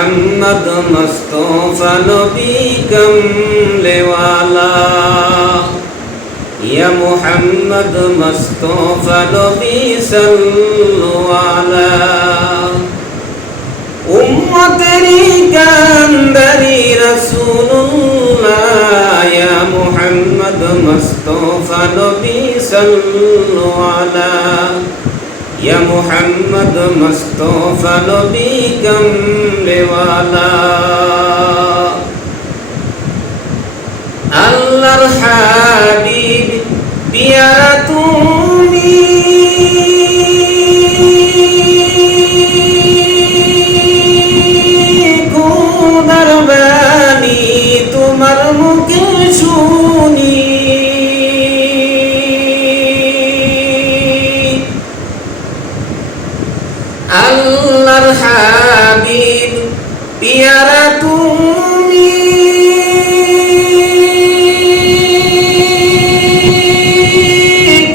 মোহাম্মদ মুস্তফা নবী কমলেওয়ালা ইয়া মোহাম্মদ মুস্তফা নবী সল্লালা উম্মতেরি কান্দারি রসুল্লাহ ইয়া মোহাম্মদ মুস্তফা নবী সল্লালা ইয়া মুহাম্মদ মুস্তাফা নবী কামলেওয়ালা আল্লাহর হাবিব পিয়ারা তুমি পেয়ারা তুমি।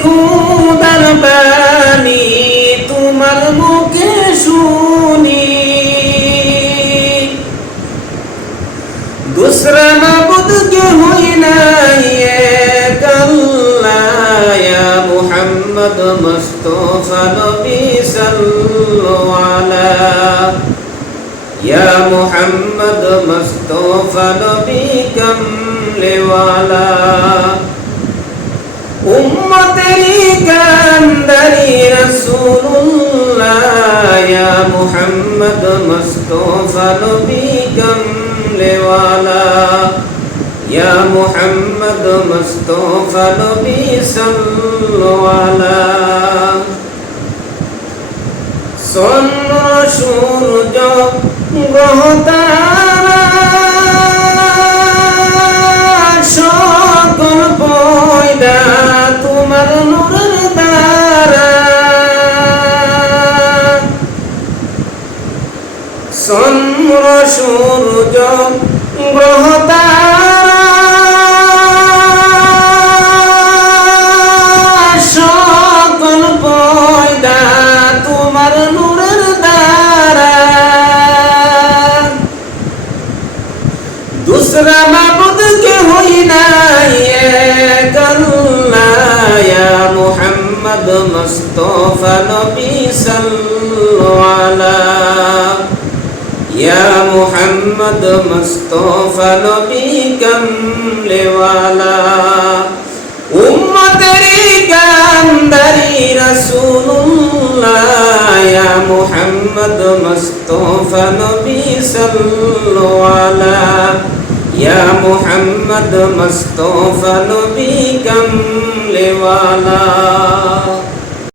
খুদার বাণী তোমার মুখে শুনি। দুসরা মাবুদ কে হই মুহাম্মদ মুস্তফা নবী সাল্লাল্লাহু আলাইহি يا محمد ما اصطفى نبيك لوالا أمة كان دري رسول الله يا محمد ما اصطفى نبيك لوالا يا محمد ما اصطفى نبي صلوا على صل رسول সকল পয়দা তোমার নূরের দ্বারা। চন্দ্র সূর্য المصطفى نبي صلوا على يا محمد مصطفى نبي كمل والا أمتري كاندري رسول الله يا محمد مصطفى نبي صلوا على يا محمد ما اصطفى نبيكم لوالا